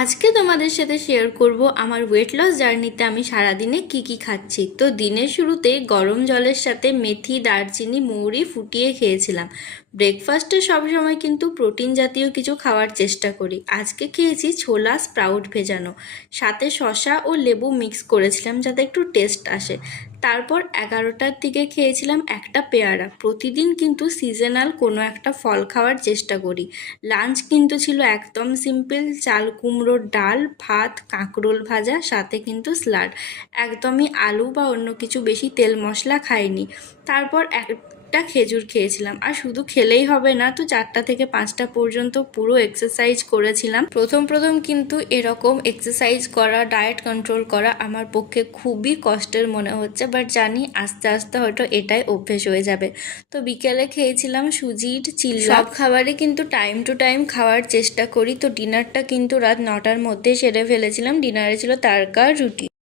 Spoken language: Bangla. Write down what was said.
আজকে তোমাদের সাথে শেয়ার করব আমার ওয়েট লস জার্নিতে আমি সারাদিনে কি খাচ্ছি। তো দিনের শুরুতেই গরম জলের সাথে মেথি, দারচিনি, মৌরি ফুটিয়ে খেয়েছিলাম। ব্রেকফাস্টে সবসময় কিন্তু প্রোটিন জাতীয় কিছু খাওয়ার চেষ্টা করি। আজকে খেয়েছি ছোলা স্প্রাউট ভেজানো, সাথে শসা ও লেবু মিক্স করেছিলাম যাতে একটু টেস্ট আসে। তারপর 11টার দিকে খেয়েছিলাম একটা পেয়ারা। প্রতিদিন কিন্তু সিজনাল কোনো একটা ফল খাওয়ার চেষ্টা করি। লাঞ্চ কিন্তু ছিল একদম সিম্পল, চাল কুমড়োর ডাল, ভাত, কাঁকরোল ভাজা, সাথে কিন্তু স্যালাড। একদমই আলু বা অন্য কিছু বেশি তেল মশলা খাইনি। তারপর একটা খেজুর খেয়েছিলাম। আর শুধু খেলেই হবে না, তো 4টা থেকে 5টা পর্যন্ত পুরো এক্সারসাইজ করেছিলাম। প্রথম প্রথম কিন্তু এরকম এক্সারসাইজ করা, ডায়েট কন্ট্রোল করা আমার পক্ষে খুবই কষ্টের মনে হচ্ছে, বাট জানি আস্তে আস্তে হয়তো এটাই অভ্যেস হয়ে যাবে। তো বিকেলে খেয়েছিলাম সুজির চিল্লা। সব খাবারই কিন্তু টাইম টু টাইম খাওয়ার চেষ্টা করি। তো ডিনারটা কিন্তু রাত 9টার মধ্যে সেরে ফেলেছিলাম। ডিনারে ছিল তারকা রুটি।